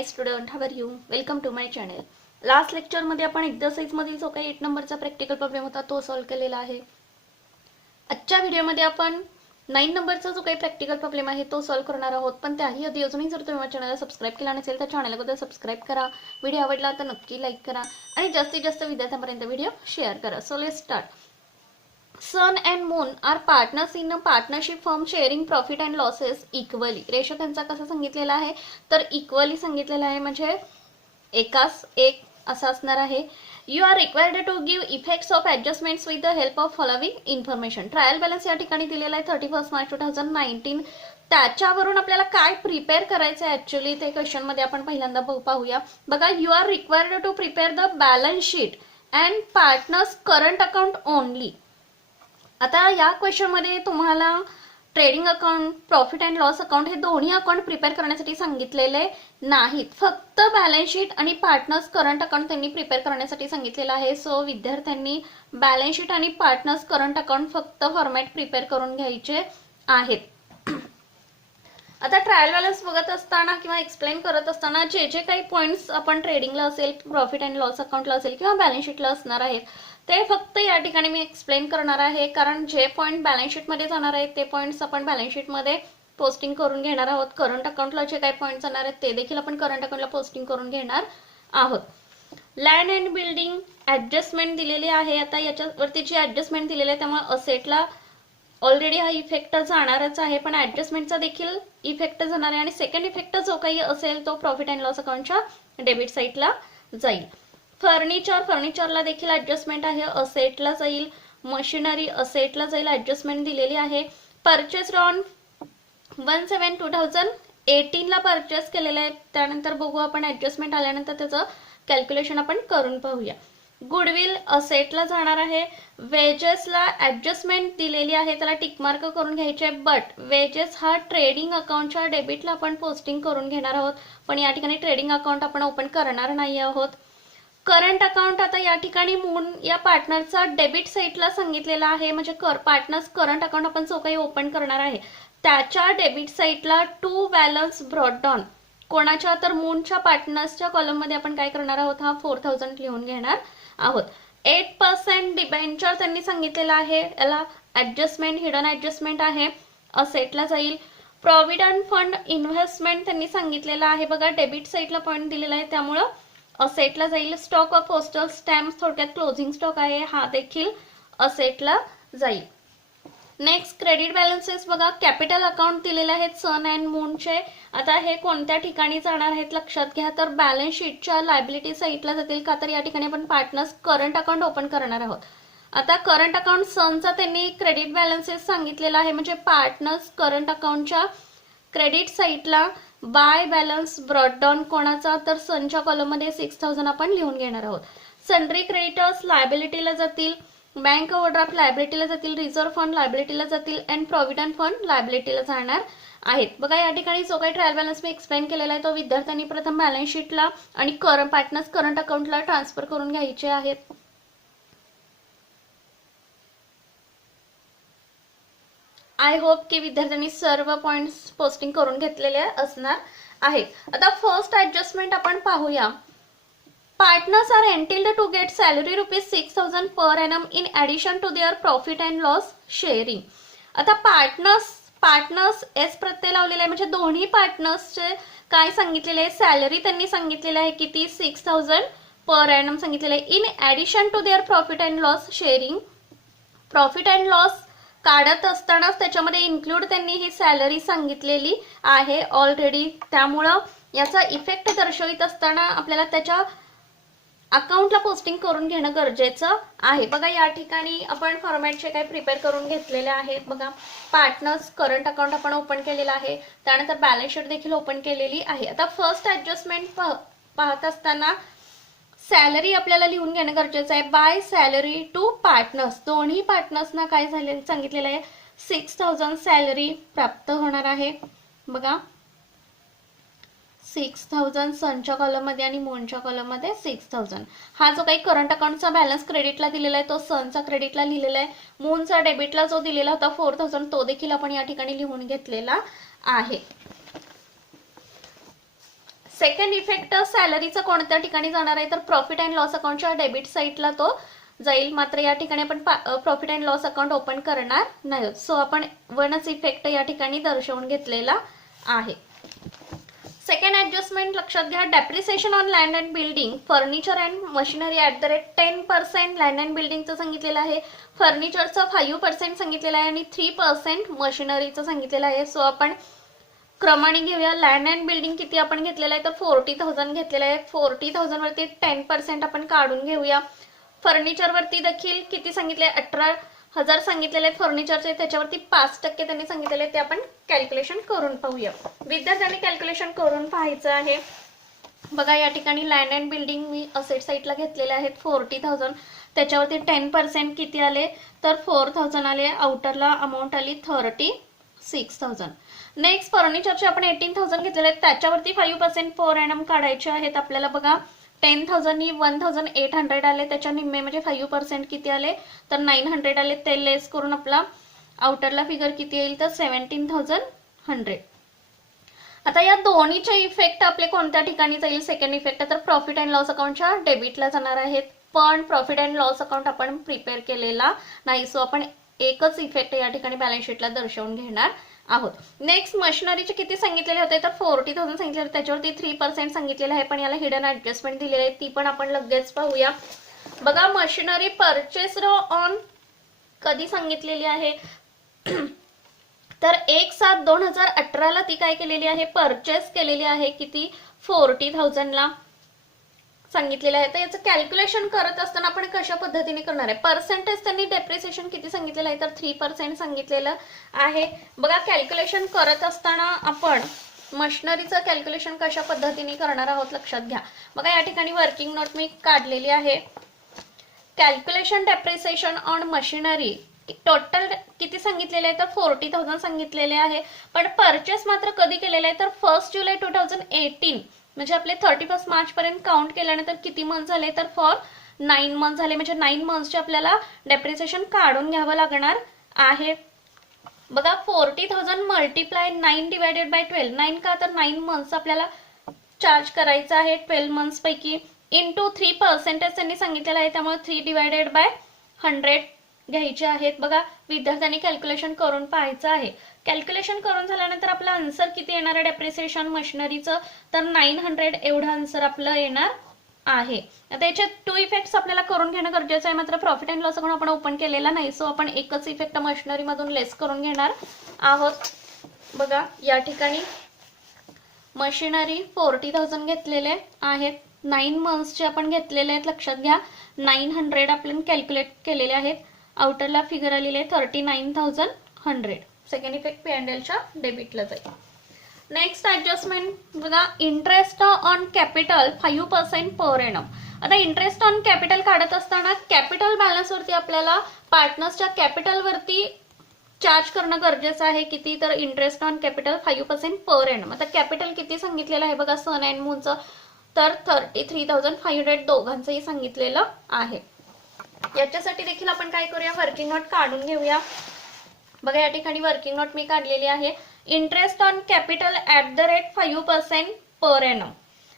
My student, how are you? Welcome to my channel. Last लेक्चरमध्ये आपण exercise मधील जो काही 8 नंबरचा प्रॅक्टिकल प्रॉब्लेम होता तो सॉल्व्ह केलेला आहे. आजच्या व्हिडिओमध्ये आपण 9 नंबरचा जो काही प्रॅक्टिकल प्रॉब्लेम आहे तो सॉल्व्ह करणार आहोत. पण त्याही आधी अजूनही जर तुम्ही माझ्या चॅनलला सबस्क्राइब केला नसेल तर चॅनलला सबस्क्राइब करा. व्हिडिओ आवडला तर नक्की लाईक करा आणि जास्तीत जास्त विद्यार्थ्यांपर्यंत व्हिडिओ शेअर करा. So let's start. Sun and Moon are partners in a partnership firm sharing profit and losses equally. Ratio त्यांचा कसा सांगितलेला आहे तर इक्वली सांगितलेला आहे, म्हणजे एकास एक असा असणार आहे. You are required to give effects of adjustments with the help of following information. Trial balance या ठिकाणी दिलेला आहे 31 मार्च 2019. त्याच्यावरून आपल्याला काय प्रिपेअर करायचं आहे ऍक्च्युली ते क्वेश्चन मध्ये आपण पहिल्यांदा पाहूया. बघा, you are required to prepare the balance sheet and partners current account only. आता या क्वेश्चन मध्ये तुम्हाला trading account, profit and loss account हे दोन्ही अकाउंट प्रिपेअर करण्यासाठी सांगितलेले नाहीत. फक्त बॅलन्स शीट आणि पार्टनर्स करंट अकाउंट त्यांनी प्रिपेअर करण्यासाठी सांगितलेलं आहे. सो विद्यार्थ्यांनी बॅलन्स शीट आणि पार्टनर्स करंट अकाउंट फक्त फॉर्मॅट प्रिपेअर करून घ्यायचे आहेत. आता ट्रायल बॅलन्स बघत असताना किंवा एक्सप्लेन करत असताना जे जे काही पॉइंट्स आपण ट्रेडिंगला असेल, प्रॉफिट अँड लॉस अकाउंटला असेल किंवा बॅलन्स शीटला असणार आहेत ते फक्त या ठिकाणी मी एक्सप्लेन करणार आहे. कारण जे पॉइंट बॅलन्स शीटमध्ये जाणार आहेत ते पॉइंट्स आपण बॅलन्स शीटमध्ये पोस्टिंग करून घेणार आहोत. करंट अकाउंटला जे काही पॉइंट जाणार आहेत ते देखील आपण करंट अकाउंटला पोस्टिंग करून घेणार आहोत. लँड अँड बिल्डिंग ऍडजस्टमेंट दिलेली आहे. आता याच्यावरती जी ऍडजस्टमेंट दिलेली आहे त्यामुळे असेटला ऑलरेडी हा इफेक्ट जाणारच आहे, पण ऍडजस्टमेंटचा देखील इफेक्ट जाणार आहे आणि सेकंड इफेक्ट जो काही असेल तो प्रॉफिट अँड लॉस अकाउंटच्या डेबिट साईडला जाईल. फर्निचरला देखील ऍडजस्टमेंट आहे, असेटला जाईल. मशिनरी असेटला जाईल, ऍडजस्टमेंट दिलेली आहे. परचेस ऑन 1/7/2018 ला परचेस केलेलं आहे. त्यानंतर बघू आपण ऍडजस्टमेंट आल्यानंतर त्याचं कॅल्क्युलेशन आपण करून पाहूया. गुडविल असेटला जाणार आहे. वेजेसला ऍडजस्टमेंट दिलेली आहे, त्याला टिकमार्क करून घ्यायचे. बट वेजेस हा ट्रेडिंग अकाउंटच्या डेबिटला आपण पोस्टिंग करून घेणार आहोत, पण या ठिकाणी ट्रेडिंग अकाउंट आपण ओपन करणार नाही आहोत. करंट अकाउंट आता या ठिकाणी मून या पार्टनरचा डेबिट साईडला सांगितलेला आहे, म्हणजे पार्टनर्स करंट अकाउंट आपण जो काही ओपन करणार आहे त्याच्या डेबिट साईडला टू बॅलन्स ब्रॉट डाऊन. कोणाच्या तर मूनच्या पार्टनर्सच्या कॉलम मध्ये आपण काय करणार आहोत, हा 4000 लिहून घेणार आहोत. 8% डिबेंचर त्यांनी सांगितलेलं आहे, याला ऍडजस्टमेंट हिडन ऍडजस्टमेंट आहे, असेटला जाईल. प्रॉव्हिडंट फंड इन्व्हेस्टमेंट त्यांनी सांगितलेलं आहे, बघा डेबिट साईडला पॉईंट दिलेला आहे त्यामुळं असेटला जाईल. स्टॉक ऑफ पोस्टल स्टॅम्प थोडक्यात क्लोजिंग स्टॉक आहे, हा देखील असेटला जाईल. नेक्स्ट क्रेडिट बॅलन्सेस बघा, कॅपिटल अकाउंट दिलेले आहेत सन अँड मूनचे. आता हे कोणत्या ठिकाणी जाणार आहेत लक्षात घ्या, तर बॅलन्स शीटच्या लायबिलिटी साईडला जातील. का तर या ठिकाणी आपण पार्टनर्स करंट अकाउंट ओपन करणार आहोत. आता करंट अकाउंट सनचा त्यांनी क्रेडिट बॅलन्सेस सांगितलेला आहे, म्हणजे पार्टनर्स करंट अकाउंटच्या क्रेडिट साईडला बाय बॅलन्स ब्रॉट डाऊन कोणाचा तर सनच्या कॉलम मध्ये 6000 आपण लिहून घेणार आहोत. सन्ड्री क्रेडिटर्स लायबिलिटीला जातील, बँक ओव्हरड्राफ्ट लायबिलिटीला जातील, रिझर्व्ह फंड लायबिलिटीला जातील अँड प्रॉव्हिडंट फंड लायबिलिटीला जाणार आहेत. बघा या ठिकाणी जो काही ट्रायल बॅलन्स मी एक्सप्लेन केलेला आहे तो विद्यार्थ्यांनी प्रथम बॅलन्स शीटला आणि पार्टनर्स करंट अकाउंटला ट्रान्सफर करून घ्यायचे आहेत. आय होप की विद्यार्थ्यांनी सर्व पॉइंट्स पोस्टिंग करून घेतलेले असणार आहेत. आता फर्स्ट ऍडजस्टमेंट आपण पाहूया. Partners are entitled to get salary ₹6000 per annum in addition to their profit and loss sharing. आता पार्टनर्स एस प्रत्यय लावलेला आहे, म्हणजे दोन्ही पार्टनर्सचे काय सांगितलेले आहे, सॅलरी त्यांनी सांगितलेली आहे किती, 6000 पर एनम सांगितलेलं आहे. In addition to their profit and loss sharing. Profit and loss काढत असतानाच त्याच्यामध्ये इन्क्लूड त्यांनी ही सॅलरी सांगितलेली आहे ऑलरेडी, त्यामुळं याचा इफेक्ट दर्शवित असताना आपल्याला त्याच्या अकाउंटला पोस्टिंग करून घेणं गरजेचं आहे. बघा या ठिकाणी आपण फॉर्मॅटचे काय प्रिपेअर करून घेतलेले आहेत. बघा पार्टनर्स करंट अकाउंट आपण ओपन केलेलं आहे, त्यानंतर बॅलन्स शीट देखील ओपन केलेली आहे. आता फर्स्ट ऍडजस्टमेंट पाहत असताना सॅलरी आपल्याला लिहून घेणं गरजेचं आहे. बाय सॅलरी टू पार्टनर्स, दोन्ही पार्टनर्सना काय झाले सांगितलेलं आहे, 6000 सॅलरी प्राप्त होणार आहे. बघा 6000 सनच्या कॉलम मध्ये आणि मूनच्या कॉलम मध्ये 6000. हा जो काही करंट अकाउंटचा बॅलन्स क्रेडिटला दिलेला आहे तो सनचा क्रेडिटला लिहिलेला आहे. मूनचा डेबिटला जो दिलेला होता 4000 तो देखील आपण या ठिकाणी लिहून घेतलेला आहे. सेकंड इफेक्ट सॅलरीचा कोणत्या ठिकाणी जाणार आहे तर प्रॉफिट अँड लॉस अकाउंटच्या डेबिट साईडला तो जाईल, मात्र या ठिकाणी आपण profit and loss account open करणार नाही. सो आपण वनच इफेक्ट या ठिकाणी दर्शवून घेतलेला आहे. सेकंड ऍडजस्टमेंट लक्षात घ्या. Depreciation on land and building, furniture and machinery @ 10% land and बिल्डिंगचं सांगितलेलं आहे, फर्निचरचं 5% सांगितलेलं आहे आणि 3% मशिनरीचं सांगितलेलं आहे. सो आपण क्रमाने घेऊया. लँड अँड बिल्डिंग किती आपण घेतलेलं आहे तर 40,000 घेतलेलं आहे. 40,000 वरती 10% आपण काढून घेऊया. फर्निचर वरती देखील किती सांगितले 18,000 सांगितलेले आहेत फर्निचरचे, त्याच्यावरती 5% त्यांनी सांगितलेले ते आपण कॅल्क्युलेशन करून पाहूया. विद्यार्थ्यांनी कॅल्क्युलेशन करून पाहायचं आहे. बघा या ठिकाणी land and building me asset साईडला घेतलेले आहेत 40,000, त्याच्यावरती 10% किती आले तर 4,000 आले. आउटरला अमाऊंट आली 36,000. नेक्स्ट फर्निचरचे आपण 18,000 घेतलेले आहेत, त्याच्यावरती 5% पर एनम काढायचे आहेत आपल्याला. बघा 10,000 नी 1,800 आले, त्याच्या निम्मे म्हणजे 5% किती आले तर 900 आले. ते लेस करून आपला आउटरला फिगर किती येईल तर 17,100. आता या दोन्हीचे इफेक्ट आपले कोणत्या ठिकाणी जाईल सेकंड इफेक्ट तर प्रॉफिट अँड लॉस अकाउंटच्या डेबिटला जाणार आहेत, पण प्रॉफिट अँड लॉस अकाउंट आपण प्रिपेअर केलेला नाही. सो आपण एकच इफेक्ट या ठिकाणी बॅलन्स शीटला दर्शवून घेणार आहोत. नेक्स्ट मशिनरीचे किती सांगितलेले होते तर 40,000 सांगितले होते, त्याच्यावरती 3% सांगितलेलं आहे, पण याला हिडन ऍडजस्टमेंट दिलेली आहे, ती पण आपण लगेच पाहूया. बघा मशिनरी परचेस्ड ऑन कधी सांगितलेली आहे तर 1/7/2018 ला ती काय केलेली आहे परचेस केलेली आहे. किती 40,000 ला सांगितलेलं आहे. तर याचं कॅल्क्युलेशन करत असताना आपण कशा पद्धतीने करणार आहे. पर्सेंटेज त्यांनी डेप्रिसिएशन किती सांगितलेलं आहे तर 3% सांगितलेलं आहे. बघा कॅल्क्युलेशन करत असताना आपण मशिनरीचं कॅल्क्युलेशन कशा पद्धतीने करणार आहोत लक्षात घ्या. बघा या ठिकाणी वर्किंग नोट मी काढलेली आहे. Calculation depreciation on machinery total किती सांगितलेले आहे तर 40,000 सांगितलेले आहे, पण परचेस मात्र कधी केलेलं आहे तर 1 जुलै 2018 म्हणजे आपले 31 मार्च पर्यंत काउंट केल्यानंतर किती मंथ झाले तर फॉर 9 मंथ झाले, म्हणजे 9 मंथचे आपल्याला डेप्रिसिएशन काढून घ्यावं लागणार आहे. बघा 40,000 मल्टिप्लाय 9 डिवायडेड बाय 12, 9 का तर 9 मंथ्स आपल्याला चार्ज करायचं आहे 12 मंथ्स पैकी, इंटू 3% त्यांनी सांगितलेलं आहे, त्यामुळे 3 डिवायडेड बाय 100 घ्यायचे आहेत. बघा विद्यार्थ्यांनी कॅल्क्युलेशन करून पाहायचं आहे. कॅल्क्युलेशन करून झाल्यानंतर आपला आन्सर किती येणार आहे डेप्रिसिएशन मशिनरीचं तर 900 एवढं आन्सर आपलं येणार आहे. आता याचे 2 इफेक्ट्स आपल्याला करून घेणं गरजेचं आहे, मात्र प्रॉफिट अँड लॉस अकाउंट आपण ओपन केलेला नाही, सो आपण एकच इफेक्ट मशिनरी मधून लेस करून घेणार आहोत. बघा या ठिकाणी मशिनरी 40,000 घेतलेले आहेत, 9 मंथ्सचे आपण घेतलेले आहेत लक्षात घ्या. 900 आपण कॅल्क्युलेट केलेले आहेत. आउटरला फिगर आलेली आहे 39,100. सेकंड इफेक्ट P&Lच्या डेबिटला जाईल. नेक्स्ट ऍडजस्टमेंट बघा interest on capital 5% per annum. आता इंटरेस्ट ऑन कॅपिटल काढत असताना कॅपिटल बॅलन्स वरती आपल्याला पार्टनर्सच्या कॅपिटल वरती चार्ज करणं गरजेचं आहे. किती तर interest on capital 5% per annum. आता कॅपिटल किती सांगितलेलं आहे बघा सन अँड मूनचं तर 33,500 दोघांचंही सांगितलेलं आहे. याच्यासाठी देखील आपण काय करूया वर्किंग नोट काढून घेऊया. बघा या ठिकाणी वर्किंग नोट मी काढलेली आहे. Interest on capital @ 5% per annum.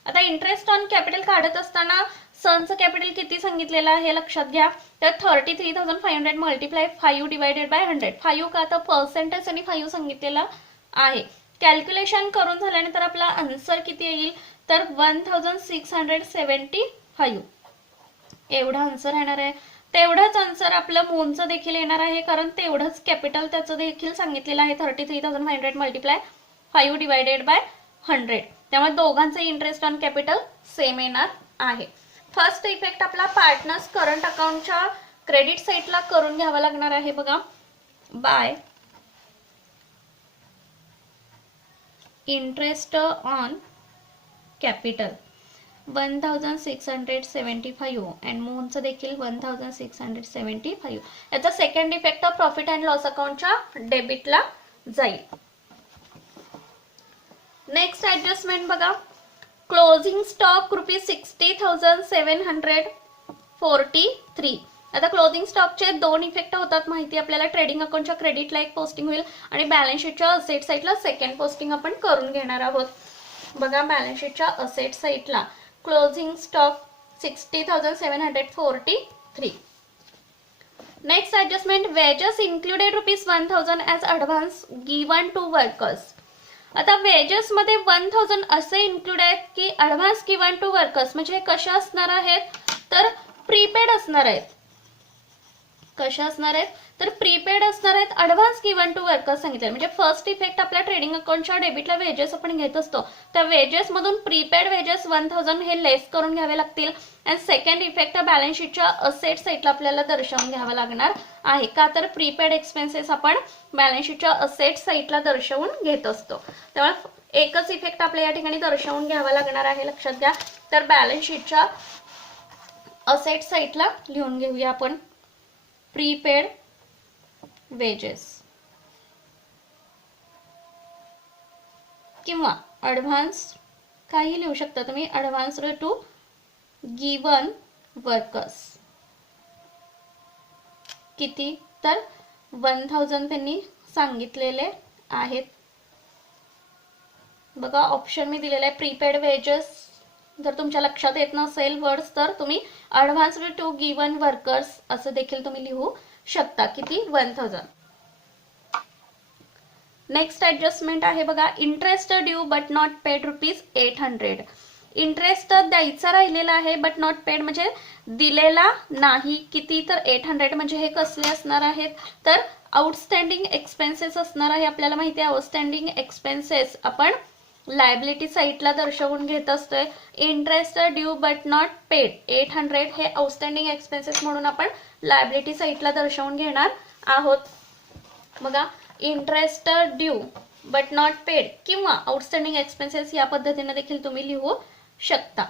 आता इंटरेस्ट ऑन कॅपिटल काढत असताना सनचं कॅपिटल किती सांगितलेलं आहे लक्षात घ्या तर 33,500 मल्टिप्लाय 5 डिवायडेड बाय 100. 5 का तर पर्सेंटेज आणि 5 सांगितलेलं आहे. कॅल्क्युलेशन करून झाल्यानंतर आपला आन्सर किती येईल तर 1,675 एवढा आन्सर येणार आहे. तेवढंच आन्सर आपलं मूनचं देखील येणार आहे, कारण तेवढंच कॅपिटल त्याचं देखील सांगितलेलं आहे 33,500 मल्टिप्लाय 5 डिवायडेड बाय 100. त्यामुळे दोघांचे इंटरेस्ट ऑन कॅपिटल सेम येणार आहे. फर्स्ट इफेक्ट आपला पार्टनर्स करंट अकाउंटच्या क्रेडिट साईडला करून घ्यावा लागणार आहे. बघा by interest on capital 1,675 and मूनचं देखील 1,675. याचा second effect profit and loss अकाउंटच्या डेबिटला जाईल. नेक्स्ट ऍडजस्टमेंट बघा क्लोजिंग स्टॉक ₹60,743. आता क्लोजिंग स्टॉकचे 2 इफेक्ट होतात माहिती आपल्याला. ट्रेडिंग अकाउंटच्या क्रेडिटला एक पोस्टिंग होईल आणि बॅलन्स शीटच्या असेट साईडला सेकंड पोस्टिंग आपण करून घेणार आहोत. बघा बॅलन्स शीटच्या असेट साईडला closing stock 60,743. Next adjustment, wages included ₹1,000 as advance given to workers. आता वेजेस मध्ये 1,000 असे इन्क्लूड आहेत की ॲडव्हान्स गिवन टू वर्कर्स, म्हणजे कशा असणार आहेत तर प्रीपेड असणार आहेत. कशा असणार आहेत तर प्रीपेड असणार आहेत, ॲडव्हान्स गिवन टू वर्कर्स सांगितले. म्हणजे फर्स्ट इफेक्ट आपल्या ट्रेडिंग अकाउंटच्या डेबिटला वेजेस आपण घेत असतो, त्या वेजेस मधून प्रीपेड वेजेस 1,000 हे लेस करून घ्यावे लागतील. अँड सेकंड इफेक्ट बॅलन्स शीटच्या असेट साईडला आपल्याला दर्शवून घ्यावा लागणार आहे. का तर प्रीपेड एक्सपेन्सेस आपण बॅलन्स शीटच्या असेट साईडला दर्शवून घेत असतो, त्यामुळे एकच इफेक्ट आपल्या या ठिकाणी दर्शवून घ्यावा लागणार आहे, लक्षात घ्या. तर बॅलन्स शीटच्या असेट साईडला लिहून घेऊया आपण प्रीपेड वेजेस किंवा ॲडव्हान्स, काही लिहू शकता तुम्ही, ॲडव्हान्स टू गिवन वर्कर्स. किती तर 1,000 त्यांनी सांगितलेले आहेत. बघा ऑप्शन मी दिलेला आहे प्रीपेड वेजेस. जर तुमच्या लक्षात येत नसेल वर्ड्स तर तुम्ही ॲडव्हान्स टू गिवन वर्कर्स असं देखील तुम्ही लिहू शकता. किती 1,000. नेक्स्ट ॲडजस्टमेंट आहे बघा, interest due but not paid ₹800. Interest द्यायचा राहिलेला आहे बट नॉट पेड म्हणजे दिलेला नाही. किती तर 800. म्हणजे हे कसले असणार आहेत तर आउटस्टँडिंग एक्सपेन्सेस असणार आहे. आपल्याला माहिती आहे आउटस्टँडिंग एक्सपेन्सेस आपण लायबिलिटी साईडला दर्शवून घेत असतोय. Interest due but not paid 800 हे आउटस्टँडिंग एक्सपेन्सेस म्हणून आपण लायबिलिटी साईडला दर्शवून घेणार आहोत. बघा interest due but not paid किंवा आउटस्टँडिंग एक्सपेन्सेस या पद्धतीने देखील तुम्ही लिहू शकता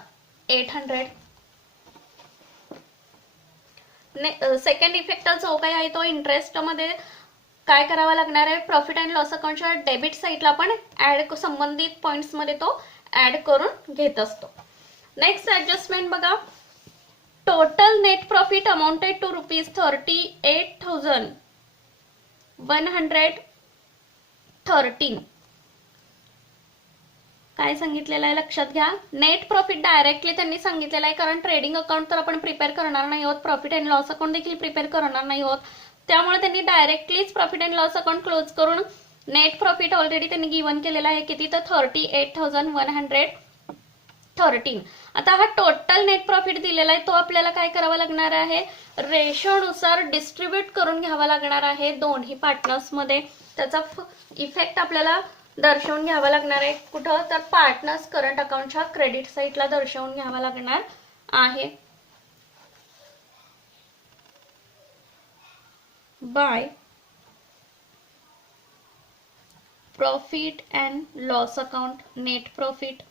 800. सेकंड इफेक्ट जो काही आहे तो इंटरेस्ट मध्ये काय करावा लागणार आहे, प्रॉफिट अँड लॉस अकाउंटच्या डेबिट साईडला आपण ऍड संबंधित पॉइंट्स मध्ये तो ऍड करून घेत असतो. नेक्स्ट ॲडजस्टमेंट बघा, total net profit amounted to ₹38,113. काय सांगितलेलं आहे लक्षात घ्या. नेट प्रॉफिट डायरेक्टली त्यांनी सांगितलेलं आहे, कारण ट्रेडिंग अकाउंट तर आपण प्रिपेअर करणार नाही आहोत, प्रॉफिट अँड लॉस अकाउंट देखील प्रिपेअर करणार नाही आहोत. त्यामुळे त्यांनी डायरेक्टलीच profit and loss account close करून नेट प्रॉफिट ऑलरेडी त्यांनी गिवन केलेला आहे. किती तर 38,113. आता हा टोटल नेट प्रॉफिट दिलेला आहे तो आपल्याला काय करावा लागणार आहे, रेशोनुसार डिस्ट्रीब्यूट करून घ्यावा लागणार आहे दोन्ही पार्टनर्स मध्ये. त्याचा इफेक्ट आपल्याला दर्शवून घ्यावा लागणार आहे कुठं तर पार्टनर्स करंट अकाउंटच्या क्रेडिट साईडला दर्शवून घ्यावा लागणार आहे. By profit and loss account net profit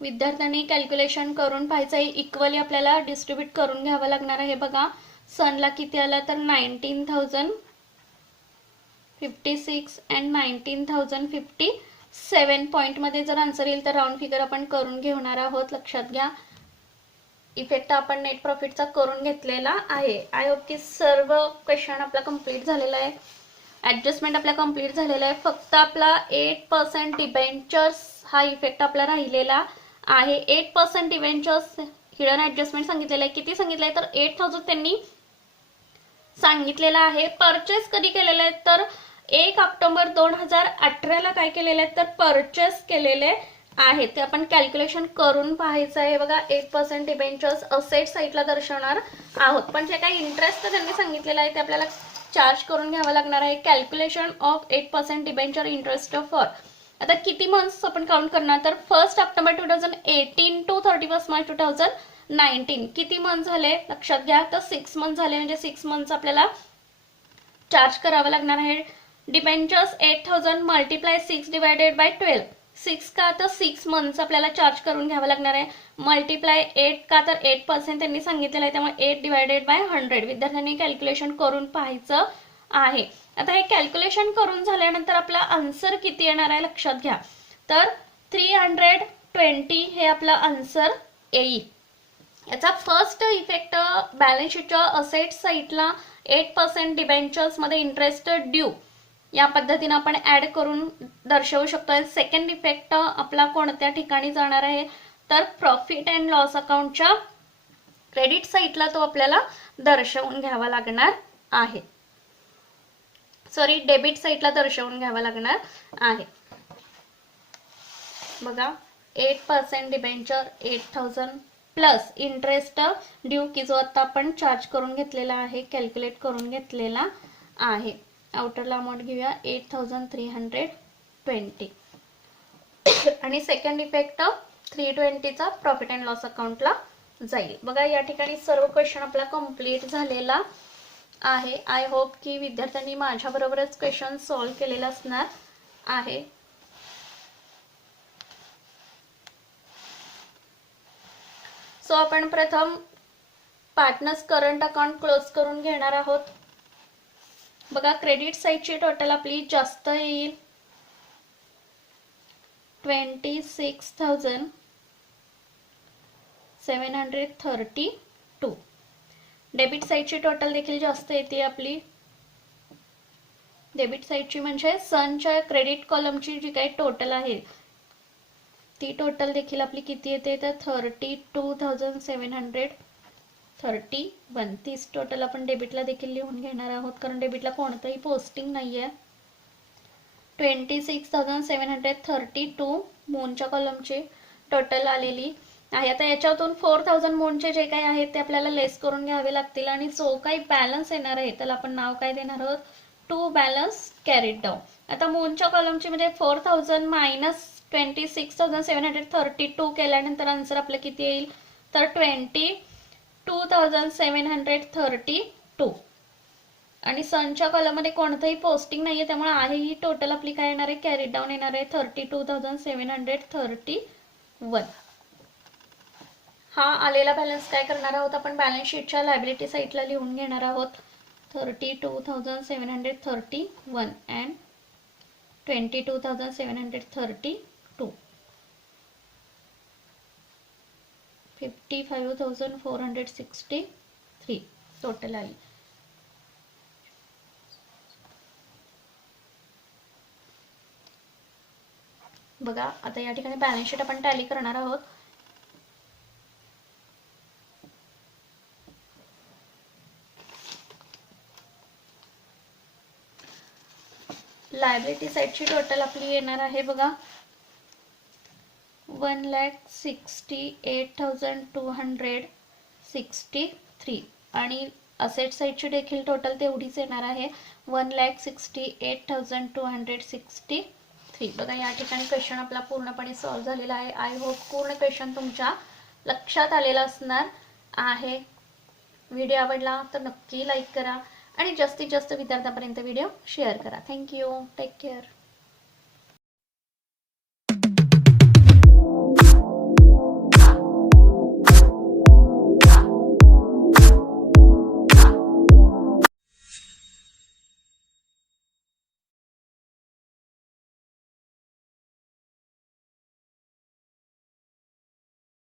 विद्यार्थ्यांनी कॅल्क्युलेशन करून पाहायचं आहे. इक्वली आपल्याला डिस्ट्रीब्यूट करून घ्यावं लागणार आहे. बघा सनला किती आला तर 19,056 अँड 19,057 पॉइंट मध्ये जर आन्सर येईल तर राऊंड फिगर आपण करून घेणार आहोत. लक्षात घ्या इफेक्ट आपण नेट प्रॉफिटचा करून घेतलेला आहे. आय होप की सर्व क्वेश्चन आपला कंप्लीट झालेला आहे, ऍडजस्टमेंट आपला कंप्लीट झालेला आहे. फक्त आपला 8% डिबेंचर्स हा इफेक्ट आपला राहिलेला आहे. 8% डिबेंचर्स हिडन ऍडजस्टमेंट सांगितलेलं आहे. किती सांगितलं आहे तर 8,000 त्यांनी सांगितलेलं आहे. परचेस कधी केलेलं आहे तर 1 ऑक्टोबर 2018 काय केलेलं आहे तर परचेस केलेले आहे. ते आपण कॅल्क्युलेशन करून पाहायचं आहे. बघा 8% डिबेंचर्स असेट साईडला दर्शवणार आहोत, पण जे काही इंटरेस्ट त्यांनी सांगितलेलं आहे ते आपल्याला चार्ज करून घ्यावं लागणार आहे. Calculation of 8% debenture interest for, आता किती मंथ्स आपण काउंट करणार तर 1 ऑक्टोबर 2018 टू 31 मार्च 2019 किती मंथ झाले लक्षात घ्या तर 6 मंथ झाले. म्हणजे 6 मंथ्स आपल्याला चार्ज करावं लागणार आहे. Debentures 8,000 multiply 6 divided by 12. 6 का तर 6 मंथ्स आपल्याला चार्ज करून घ्यावं लागणार आहे. मल्टिप्लाय 8 का तर 8% त्यांनी सांगितलेलं आहे, त्यामुळे 8 डिवायडेड बाय 100 विद्यार्थ्यांनी कॅल्क्युलेशन करून पाहायचं आहे. आता हे कॅल्क्युलेशन करून झाल्यानंतर आपला आन्सर किती येणार आहे लक्षात घ्या तर 320 हे आपला आन्सर येईल. याचा फर्स्ट इफेक्ट बॅलन्स शीटच्या असेट साईडला 8% डिबेंचर्स मध्ये इंटरेस्ट ड्यू या पद्धतीने आपण ऍड करून दर्शवू शकतो. सेकंड इफेक्ट आपला कोणत्या ठिकाणी जाणार आहे तर प्रॉफिट अँड लॉस अकाउंटच्या क्रेडिट साईडला तो आपल्याला दर्शवून घ्यावा लागणार आहे. सॉरी, डेबिट साईडला दर्शवून घ्यावा लागणार आहे. बघा 8% डिबेंचर 8000 प्लस इंटरेस्ट ड्यू की जो आता आपण चार्ज करून घेतलेला आहे, कॅल्क्युलेट करून घेतलेला आहे. आउटरला अमाऊंट घेऊया 8320 आणि सेकंड इफेक्ट 320 चा प्रॉफिट अँड लॉस अकाउंटला जाईल. बघा या ठिकाणी सर्व क्वेश्चन आपला कंप्लीट झालेला आहे. आय होप की विद्यार्थ्यांनी माझ्या बरोबरच क्वेश्चन सॉल्व्ह केलेला असणार आहे. सो आपण प्रथम पार्टनर्स करंट अकाउंट क्लोज करून घेणार आहोत. बघा क्रेडिट साईडची टोटल आपली जास्त येईल 26,732. डेबिट साईडची टोटल देखील जास्त येते आपली. डेबिट साईडची म्हणजे सनच्या क्रेडिट कॉलमची जी काही टोटल आहे ती टोटल देखील आपली किती येते तर 32,731. 30 टोटल आपण डेबिटला देखील लिहून घेणार आहोत कारण डेबिटला कोणतंही पोस्टिंग नाहीये. 26,732 मूनच्या कॉलमची टोटल आलेली आहे. आता याच्यातून 4000 मूनचे जे काही आहेत ते आपल्याला लेस करून घ्यावे लागतील आणि जो काही बॅलन्स येणार आहे त्याला आपण नाव काय देणार आहोत टू बॅलन्स कॅरीड डाऊन. आता मूनच्या कॉलमची मध्ये 4000 मायनस 26,732 केल्यानंतर आन्सर आपलं किती येईल तर 22,732. आणि सनच्या कॉलममध्ये कोणतंही पोस्टिंग नाहीये त्यामुळे आहे ही टोटल आपली काय येणार आहे कॅरीड डाऊन येणार आहे 32,731. हा आलेला बॅलन्स काय करणार आहोत आपण बॅलन्स शीटच्या लायबिलिटी साईडला लिहून घेणार आहोत 32,731 अँड 22,732. 55,463 टोटल आली. बघा आता या ठिकाणी बॅलन्स शीट आपण टॅली करणार आहोत. लायबिलिटी साईडची टोटल आपली येणार आहे बघा 1,68,263 आणि असेट साईडची देखील टोटल तेवढीच येणार आहे 1,68,263. बघा या ठिकाणी क्वेश्चन आपला पूर्णपणे सॉल्व्ह झालेला आहे. आय होप पूर्ण क्वेश्चन तुमच्या लक्षात आलेला असणार आहे. व्हिडिओ आवडला तर नक्की लाईक करा आणि जास्तीत जास्त विद्यार्थ्यांपर्यंत व्हिडिओ शेअर करा. थँक्यू. Take care.